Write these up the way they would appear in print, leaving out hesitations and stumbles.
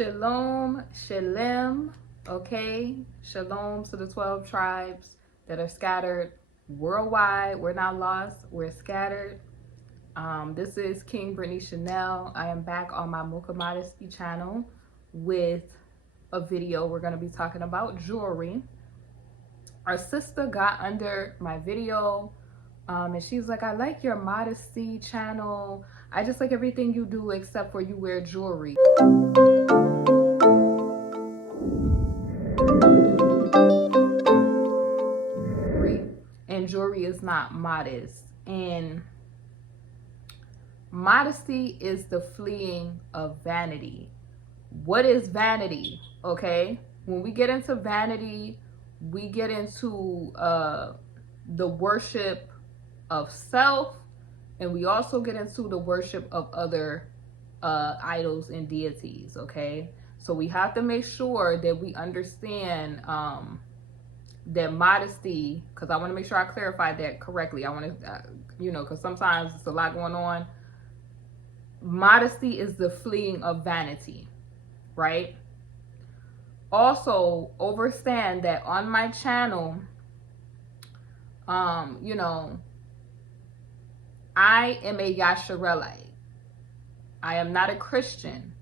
Shalom, shalom, okay? Shalom to the 12 tribes that are scattered worldwide. We're not lost, we're scattered. This is King Brittany Chanel. I am back on my Mocha Modesty channel with a video. We're going to be talking about jewelry. Our sister got under my video and she's like, I like your modesty channel. I just like everything you do except for you wear jewelry. And jewelry is not modest. And modesty is the fleeing of vanity. What is vanity? Okay, when we get into vanity, we get into the worship of self, and we also get into the worship of other idols and deities. Okay, so we have to make sure that we understand that modesty, because I want to make sure I clarify that correctly. I want to, because sometimes it's a lot going on. Modesty is the fleeing of vanity, right? Also, understand that on my channel, I am a Yasharelite. I am not a Christian.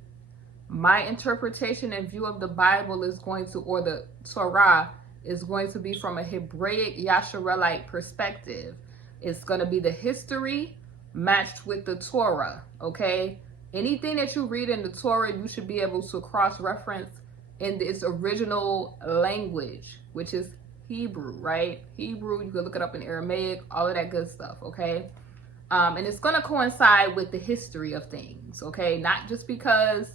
My interpretation and view of the Bible is going to, or the Torah, is going to be from a Hebraic Yasharelite perspective. It's going to be the history matched with the Torah, okay? Anything that you read in the Torah, you should be able to cross-reference in its original language, which is Hebrew, right? Hebrew, you can look it up in Aramaic, all of that good stuff, okay? And it's going to coincide with the history of things, okay? Not just because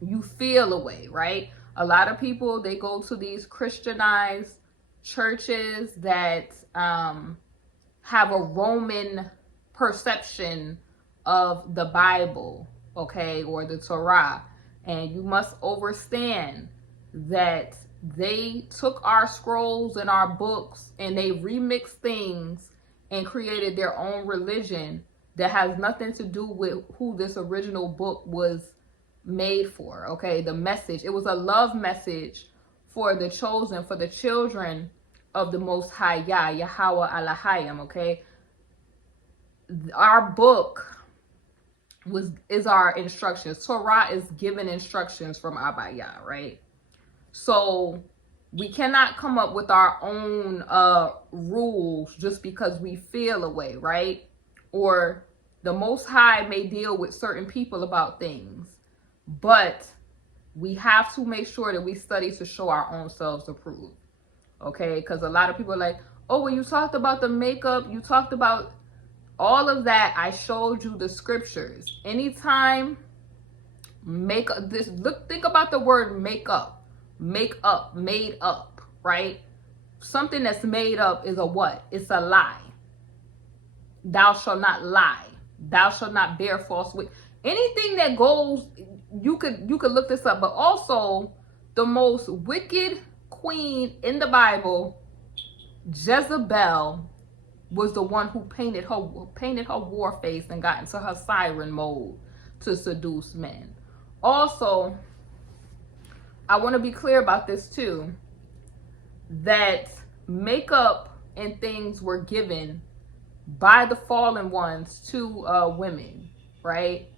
you feel a way, right? A lot of people, they go to these Christianized churches that have a Roman perception of the Bible, okay, or the Torah. And you must understand that they took our scrolls and our books and they remixed things and created their own religion that has nothing to do with who this original book was made for, okay? The message, it was a love message for the chosen, for the children of the Most High Yah, Yahweh Elohim, okay? Our book is our instructions. Torah is given instructions from Abba Yah, right? So we cannot come up with our own rules just because we feel a way, right? Or the Most High may deal with certain people about things, but we have to make sure that we study to show our own selves approved, okay? Because a lot of people are like, oh, when you talked about the makeup, you talked about all of that. I showed you the scriptures. Anytime makeup, think about the word makeup. Make up, made up, right? Something that's made up is a what? It's a lie. Thou shalt not lie. Thou shalt not bear false witness. Anything that goes, you could look this up. But also, the most wicked queen in the Bible, Jezebel, was the one who painted her war face and got into her siren mode to seduce men. Also, I want to be clear about this too, that makeup and things were given by the fallen ones to women, right?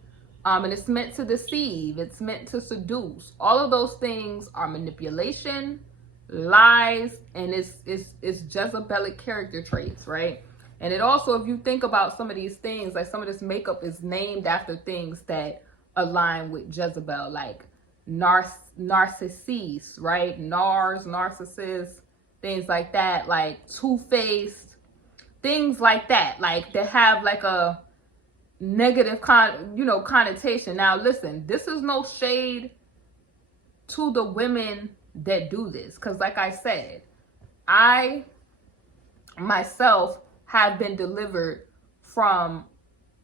And it's meant to deceive, it's meant to seduce. All of those things are manipulation, lies, and it's Jezebelic character traits, right? And it also, if you think about some of these things, like some of this makeup is named after things that align with Jezebel, like narcissist, right? Narcissist, things like that, like two-faced, things like that, like they have like a negative connotation. Now listen, this is no shade to the women that do this, because like I said, I myself have been delivered from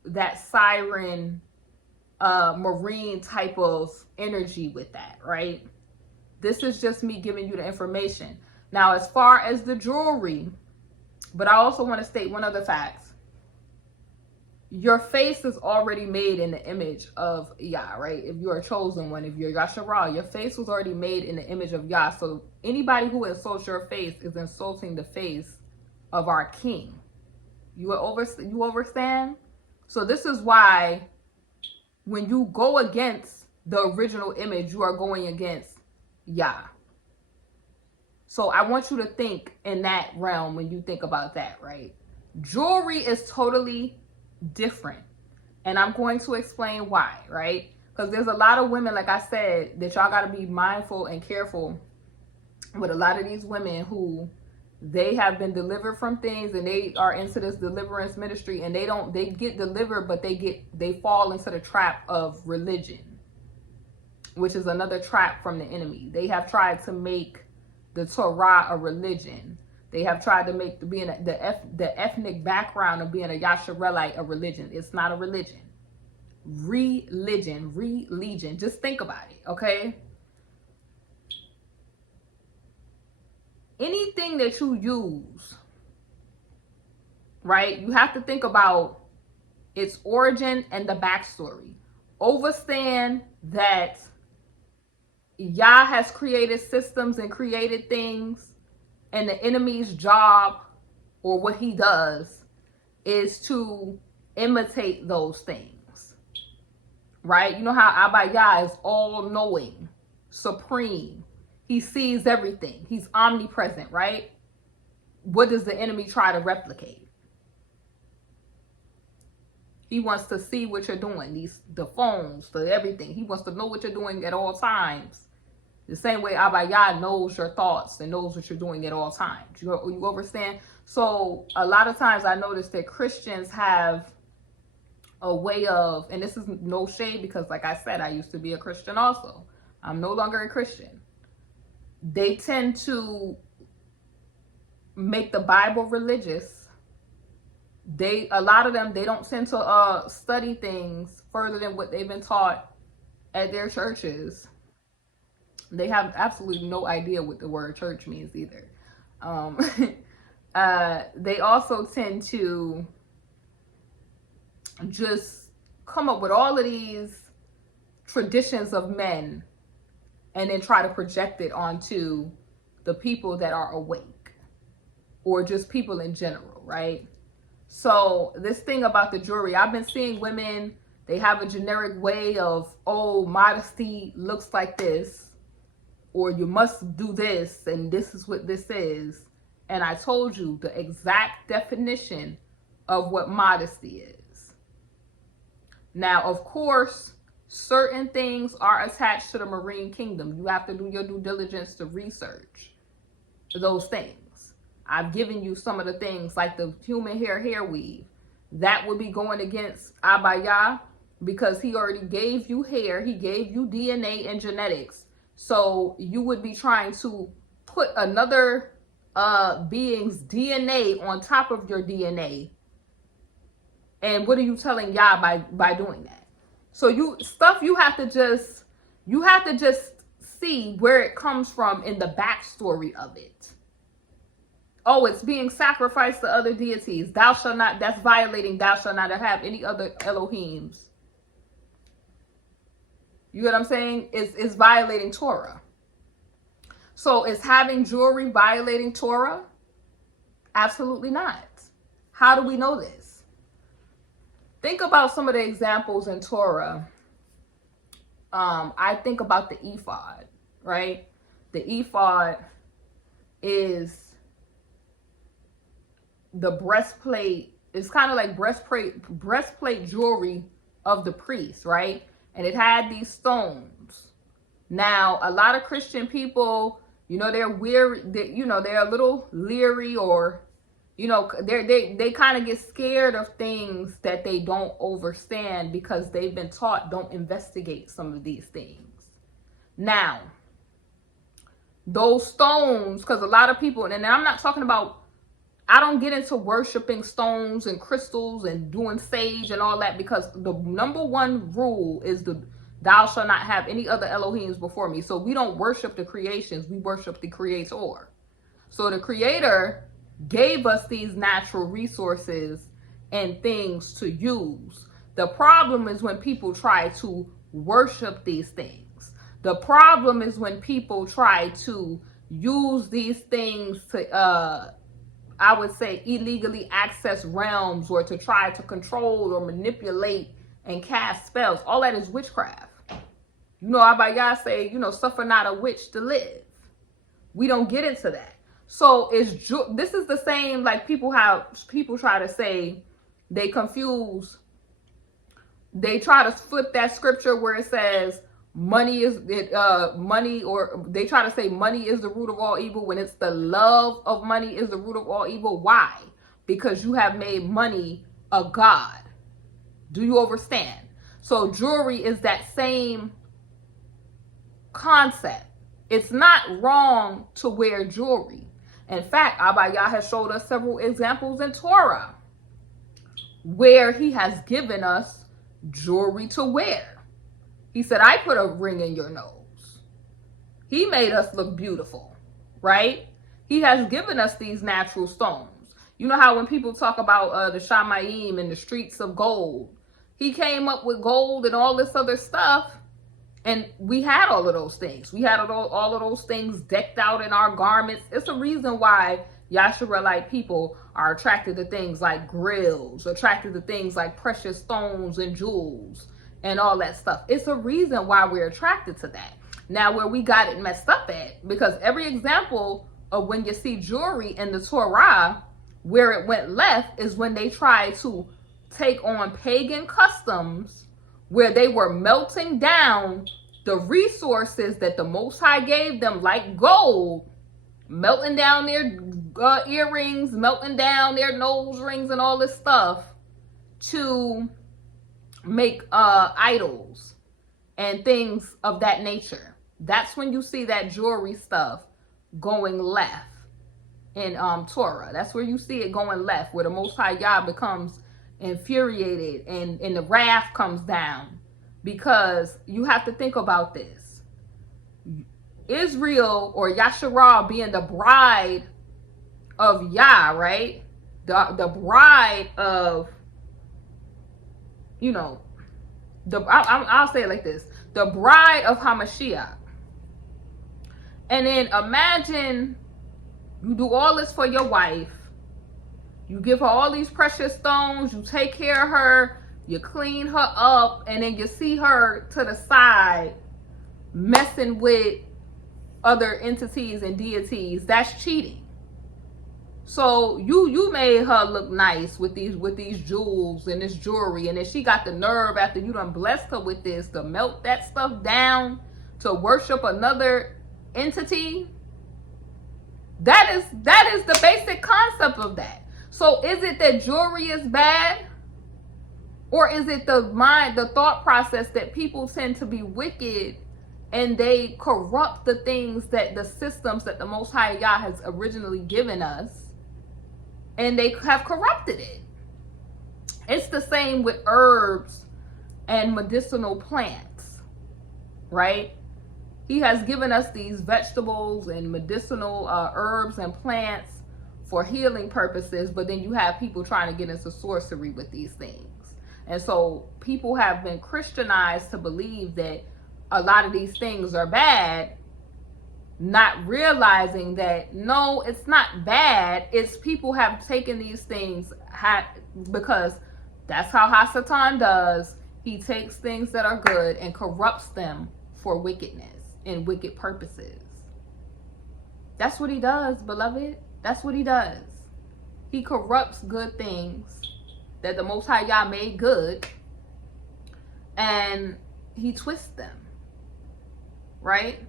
that siren marine type of energy with that, right? This is just me giving you the information. Now, as far as the jewelry, but I also want to state one other fact. your face is already made in the image of Yah, right? If you're a chosen one, if you're Yasharah, your face was already made in the image of Yah. So anybody who insults your face is insulting the face of our King. You understand? So this is why when you go against the original image, you are going against Yah. So I want you to think in that realm when you think about that, right? Jewelry is totally different. And I'm going to explain why, right? Because there's a lot of women, like I said, that y'all got to be mindful and careful with a lot of these women who they have been delivered from things and they are into this deliverance ministry and they get delivered, but they fall into the trap of religion, which is another trap from the enemy. They have tried to make the Torah a religion. They have tried to make the ethnic background of being a Yasharelite a religion. It's not a religion. Religion. Just think about it, okay? Anything that you use, right? You have to think about its origin and the backstory. Understand that Yah has created systems and created things, and the enemy's job, or what he does, is to imitate those things, right? You know how Abba Yah is all-knowing, supreme. He sees everything. He's omnipresent, right? What does the enemy try to replicate? He wants to see what you're doing, the phones, the everything. He wants to know what you're doing at all times. The same way Abba Yah knows your thoughts and knows what you're doing at all times. You understand? So a lot of times I notice that Christians have a way of, and this is no shade because like I said, I used to be a Christian also. I'm no longer a Christian. They tend to make the Bible religious. A lot of them, they don't tend to study things further than what they've been taught at their churches. They have absolutely no idea what the word church means either. They also tend to just come up with all of these traditions of men and then try to project it onto the people that are awake or just people in general, right? So this thing about the jewelry, I've been seeing women, they have a generic way of, oh, modesty looks like this, or you must do this, and this is what this is. And I told you the exact definition of what modesty is. Now, of course, certain things are attached to the marine kingdom. You have to do your due diligence to research those things. I've given you some of the things like the human hair weave. That would be going against Abba Yah because he already gave you hair. He gave you DNA and genetics. So you would be trying to put another being's DNA on top of your DNA. And what are you telling Yah by doing that? So you have to just see where it comes from in the backstory of it. Oh, it's being sacrificed to other deities. Thou shalt not, that's violating, thou shalt not have any other Elohims. You know what I'm saying? It's violating Torah. So is having jewelry violating Torah? Absolutely not. How do we know this? Think about some of the examples in Torah. I think about the ephod, right? The ephod is the breastplate. It's kind of like breastplate jewelry of the priest, right? And it had these stones. Now, a lot of Christian people, they're weird. They're a little leery, or, they kind of get scared of things that they don't understand because they've been taught don't investigate some of these things. Now, those stones, because a lot of people, and I'm not talking about, I don't get into worshiping stones and crystals and doing sage and all that, because the number one rule is thou shalt not have any other Elohims before me. So we don't worship the creations, we worship the Creator. So the Creator gave us these natural resources and things to use. The problem is when people try to worship these things. The problem is when people try to use these things to, I would say, illegally access realms or to try to control or manipulate and cast spells. All that is witchcraft. You know, Abaya say, suffer not a witch to live. We don't get into that. So this is the same, like people try to say, they try to flip that scripture where it says money, or they try to say money is the root of all evil when it's the love of money is the root of all evil. Why? Because you have made money a god. Do you understand? So jewelry is that same concept. It's not wrong to wear jewelry. In fact, Abaya has showed us several examples in Torah where he has given us jewelry to wear. He said, I put a ring in your nose. He made us look beautiful, right? He has given us these natural stones. You know how when people talk about the Shamayim and the streets of gold, he came up with gold and all this other stuff. And we had all of those things. We had all of those things decked out in our garments. It's a reason why Yasharelite people are attracted to things like grills, attracted to things like precious stones and jewels and all that stuff. It's a reason why we're attracted to that. Now, where we got it messed up at, because every example of when you see jewelry in the Torah, where it went left is when they tried to take on pagan customs where they were melting down the resources that the Most High gave them, like gold, melting down their earrings, melting down their nose rings and all this stuff to make idols and things of that nature. That's when you see that jewelry stuff going left in Torah. That's where you see it going left, where the Most High Yah becomes infuriated and the wrath comes down. Because you have to think about this. Israel, or Yasharah, being the bride of Yah, right? The bride of, I'll say it like this. The bride of Hamashiach. And then imagine you do all this for your wife. You give her all these precious stones. You take care of her. You clean her up. And then you see her to the side messing with other entities and deities. That's cheating. So you made her look nice with these jewels and this jewelry. And then she got the nerve, after you done blessed her with this, to melt that stuff down to worship another entity. That is the basic concept of that. So is it that jewelry is bad? Or is it the thought process that people tend to be wicked and they corrupt the things, that the systems that the Most High Yah has originally given us, and they have corrupted it? It's the same with herbs and medicinal plants, right? He has given us these vegetables and medicinal herbs and plants for healing purposes, but then you have people trying to get into sorcery with these things. And so people have been Christianized to believe that a lot of these things are bad, not realizing that, no, it's not bad. It's people have taken these things because that's how Hasatan does. He takes things that are good and corrupts them for wickedness and wicked purposes. That's what he does, beloved. That's what he does. He corrupts good things that the Most High Yah made good, and he twists them, right?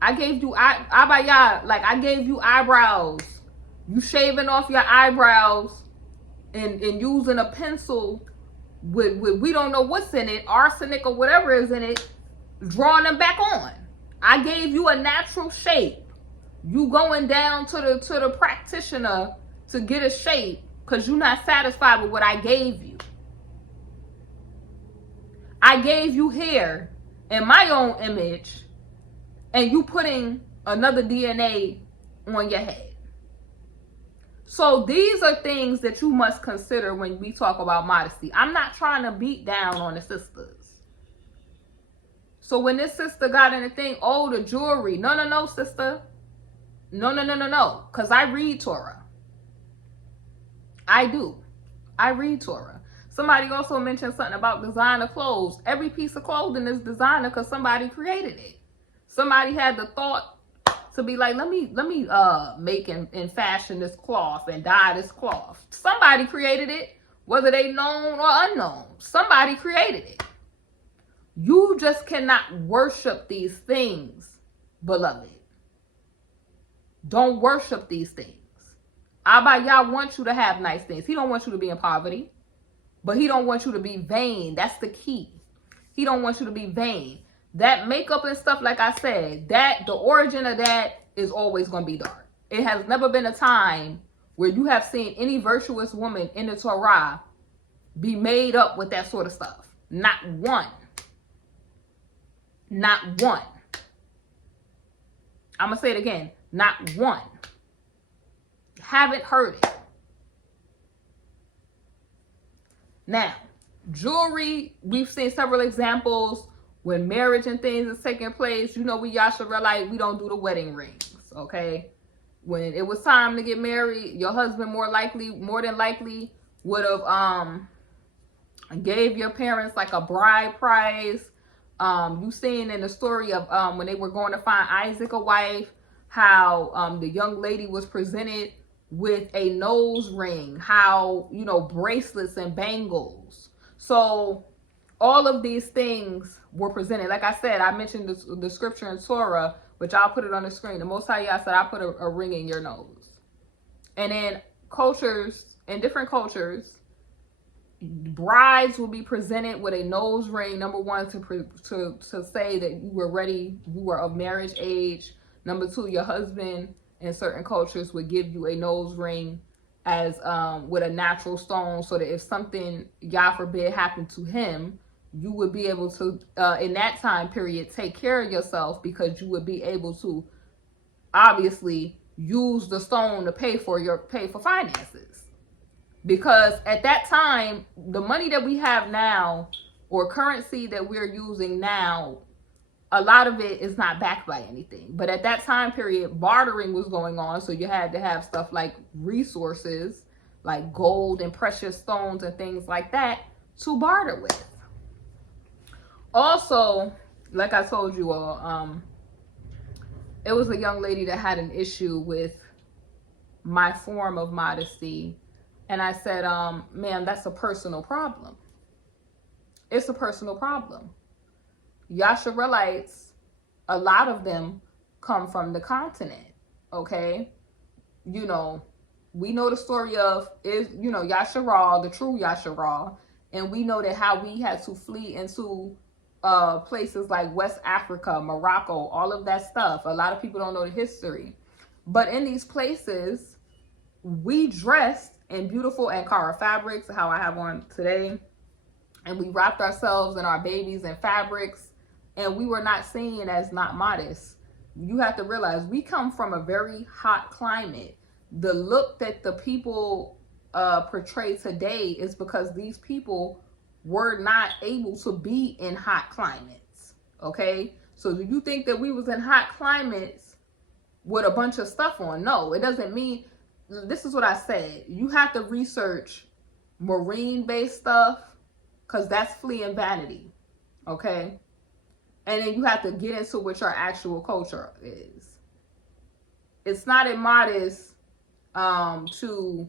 I gave you Abaya, like I gave you eyebrows. You shaving off your eyebrows and using a pencil with we don't know what's in it, arsenic or whatever is in it, drawing them back on. I gave you a natural shape. You going down to the practitioner to get a shape because you're not satisfied with what I gave you. I gave you hair in my own image, and you putting another DNA on your head. So these are things that you must consider when we talk about modesty. I'm not trying to beat down on the sisters. So when this sister got in the thing, oh, the jewelry. No, sister. No. Because I read Torah. I do. I read Torah. Somebody also mentioned something about designer clothes. Every piece of clothing is designer because somebody created it. Somebody had the thought to be like, let me make and fashion this cloth and dye this cloth. Somebody created it, whether they known or unknown. Somebody created it. You just cannot worship these things, beloved. Don't worship these things. Abba Yah wants you to have nice things. He don't want you to be in poverty, but he don't want you to be vain. That's the key. He don't want you to be vain. That makeup and stuff, like I said, that the origin of that is always going to be dark. It has never been a time where you have seen any virtuous woman in the Torah be made up with that sort of stuff. Not one. Not one. I'm going to say it again. Not one. Haven't heard it. Now, jewelry, we've seen several examples when marriage and things is taking place. You know, we Yasharelite, we don't do the wedding rings, okay? When it was time to get married, your husband more than likely would have gave your parents like a bride price. You seen in the story of when they were going to find Isaac a wife, how the young lady was presented with a nose ring, how, you know, bracelets and bangles. So all of these things were presented. Like I said, I mentioned the scripture in Torah, which I'll put it on the screen. The Most High Yah said, I put a ring in your nose. And in different cultures, brides will be presented with a nose ring. Number one, to say that you were ready, you were of marriage age. Number two, your husband in certain cultures would give you a nose ring as with a natural stone, so that if something, God forbid, happened to him, you would be able to, in that time period, take care of yourself, because you would be able to obviously use the stone to pay for finances. Because at that time, the money that we have now, or currency that we're using now, a lot of it is not backed by anything. But at that time period, bartering was going on. So you had to have stuff like resources, like gold and precious stones and things like that to barter with. Also, like I told you all, it was a young lady that had an issue with my form of modesty. And I said, ma'am, that's a personal problem. It's a personal problem. Yasharelites, a lot of them come from the continent, okay? You know, we know the story of, Yasharal, the true Yasharal, and we know that how we had to flee into places like West Africa, Morocco, all of that stuff. A lot of people don't know the history. But in these places, we dressed in beautiful Ankara fabrics, how I have on today, and we wrapped ourselves and our babies in fabrics, and we were not seen as not modest. You have to realize we come from a very hot climate. The look that the people portray today is because these people were not able to be in hot climates, okay? So do you think that we was in hot climates with a bunch of stuff on? No, it doesn't mean. This is what I said. You have to research marine-based stuff, because that's fleeing vanity, okay? And then you have to get into what your actual culture is. It's not immodest to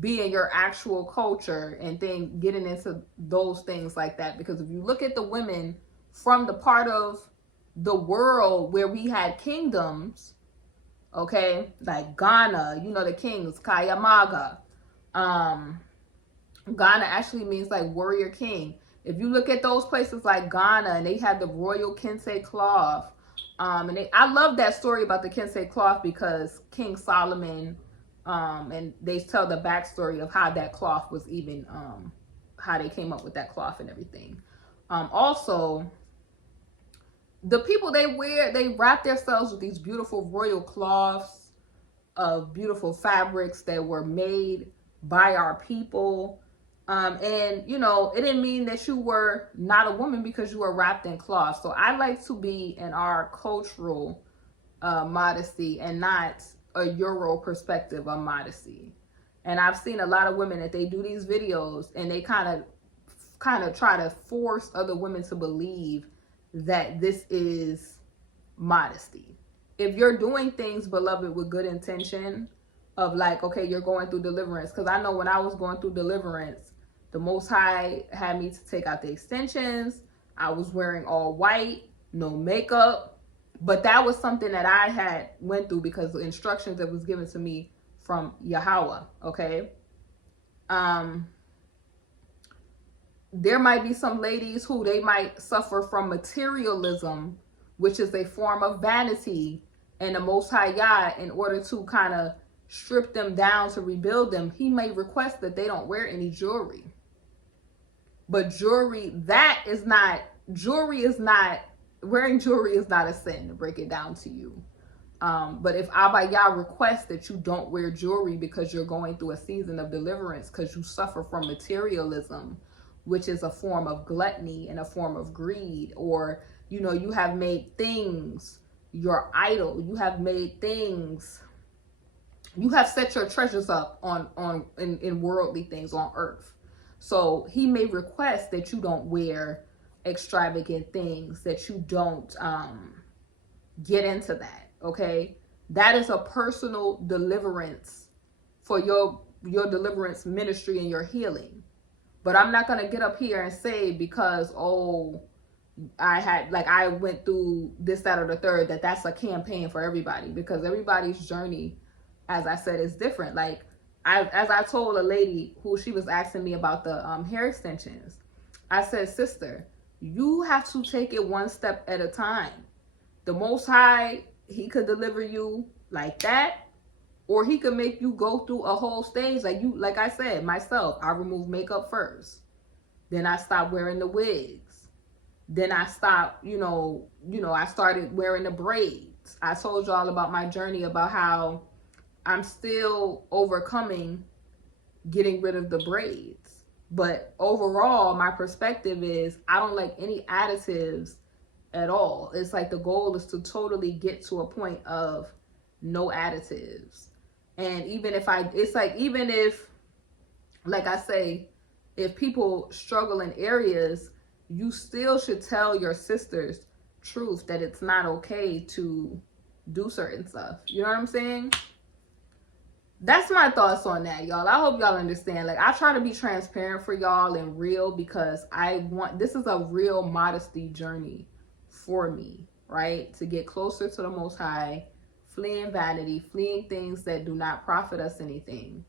be in your actual culture and then getting into those things like that. Because if you look at the women from the part of the world where we had kingdoms, okay, like Ghana, you know, the kings, Kayamaga. Ghana actually means like warrior king. If you look at those places like Ghana, and they had the royal kente cloth, I love that story about the kente cloth, because King Solomon, and they tell the backstory of how that cloth was even, how they came up with that cloth and everything. Also, the people they wrap themselves with these beautiful royal cloths. of beautiful fabrics that were made by our people. And you know, it didn't mean that you were not a woman because you were wrapped in cloth. So I like to be in our cultural modesty and not a Euro perspective of modesty. And I've seen a lot of women that they do these videos and they kind of try to force other women to believe that this is modesty. If you're doing things, beloved, with good intention of like, okay, you're going through deliverance. Because I know when I was going through deliverance, the Most High had me to take out the extensions. I was wearing all white, no makeup. But that was something that I had went through because the instructions that was given to me from Yahweh, okay? There might be some ladies who they might suffer from materialism, which is a form of vanity, and the Most High Yah, in order to kind of strip them down to rebuild them, he may request that they don't wear any jewelry. But jewelry, wearing jewelry is not a sin, to break it down to you. But if Abba Yah requests that you don't wear jewelry because you're going through a season of deliverance because you suffer from materialism, which is a form of gluttony and a form of greed, or, you know, you have made things your idol, you have set your treasures up in worldly things on earth. So he may request that you don't wear extravagant things, that you don't get into that, okay? That is a personal deliverance for your deliverance ministry and your healing. But I'm not going to get up here and say because, I went through this, that, or the third, that's a campaign for everybody, because everybody's journey, as I said, is different. Like, as I told a lady who she was asking me about the hair extensions, I said, sister, you have to take it one step at a time. The Most High, he could deliver you like that, or he could make you go through a whole stage. Like I said, myself, I removed makeup first. Then I stopped wearing the wigs. Then I stopped, I started wearing the braids. I told y'all about my journey, about how I'm still overcoming getting rid of the braids. But overall, my perspective is I don't like any additives at all. It's like the goal is to totally get to a point of no additives. And even if, like I say, if people struggle in areas, you still should tell your sisters truth that it's not okay to do certain stuff. You know what I'm saying? That's my thoughts on that, y'all. I hope y'all understand. Like, I try to be transparent for y'all and real, because this is a real modesty journey for me, right? To get closer to the Most High, fleeing vanity, fleeing things that do not profit us anything.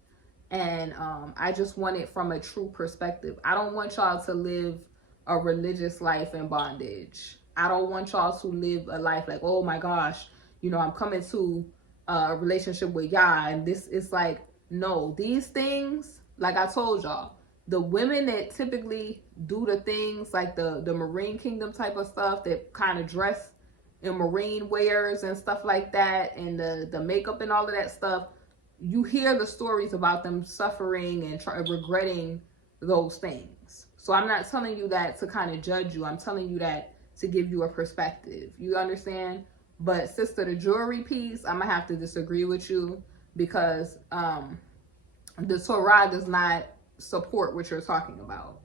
And I just want it from a true perspective. I don't want y'all to live a religious life in bondage. I don't want y'all to live a life like, oh my gosh, I'm coming to a relationship with Yah, and this is like, no, these things, like I told y'all, the women that typically do the things like the Marine Kingdom type of stuff, that kind of dress in Marine wares and stuff like that, and the makeup and all of that stuff, you hear the stories about them suffering and regretting those things. So I'm not telling you that to kind of judge you. I'm telling you that to give you a perspective. You understand? But sister, the jewelry piece, I'm going to have to disagree with you, because the Torah does not support what you're talking about.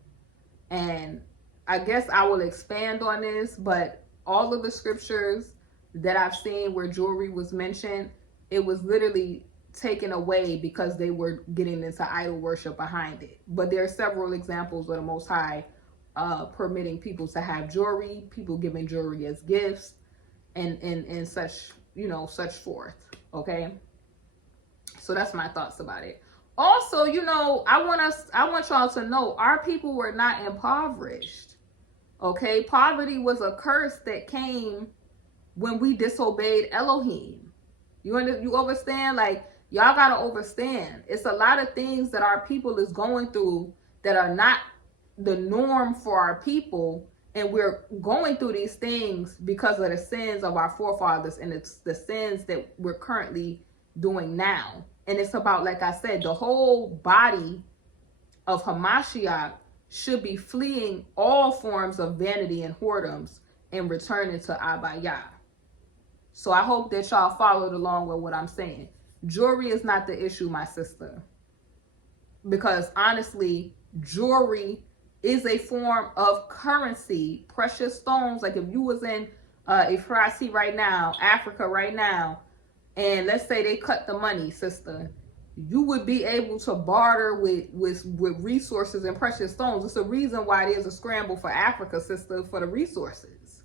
And I guess I will expand on this, but all of the scriptures that I've seen where jewelry was mentioned, it was literally taken away because they were getting into idol worship behind it. But there are several examples of the Most High permitting people to have jewelry, people giving jewelry as gifts, and such, such forth. Okay. So that's my thoughts about it. Also, I want y'all to know our people were not impoverished. Okay. Poverty was a curse that came when we disobeyed Elohim. You understand? Like, y'all got to understand. It's a lot of things that our people is going through that are not the norm for our people. And we're going through these things because of the sins of our forefathers, and it's the sins that we're currently doing now. And it's about, like I said, the whole body of Hamashiach should be fleeing all forms of vanity and whoredoms and returning to Abaya. So I hope that y'all followed along with what I'm saying. Jewelry is not the issue, my sister. Because honestly, jewelry is a form of currency. Precious stones, like if you was in Efrasi right now, Africa right now, and let's say they cut the money, sister, you would be able to barter with resources and precious stones. It's a reason why there's a scramble for Africa, sister, for the resources.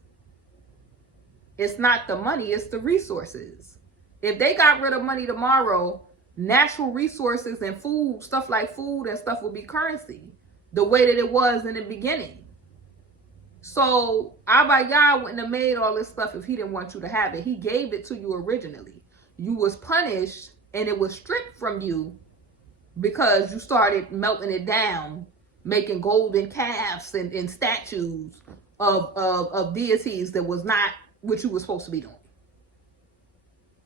It's not the money, it's the resources. If they got rid of money tomorrow, natural resources and food, stuff like food and stuff, will be currency the way that it was in the beginning. So Abaya wouldn't have made all this stuff if he didn't want you to have it. He gave it to you originally. You was punished and it was stripped from you because you started melting it down, making golden calves and statues of deities that was not what you were supposed to be doing.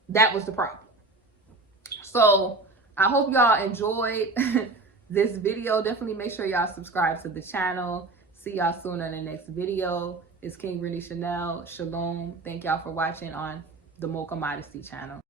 That was the problem. So I hope y'all enjoyed this video. Definitely make sure y'all subscribe to the channel. See y'all soon in the next video. It's King Rennie Chanel. Shalom. Thank y'all for watching on the Mocha Modesty channel.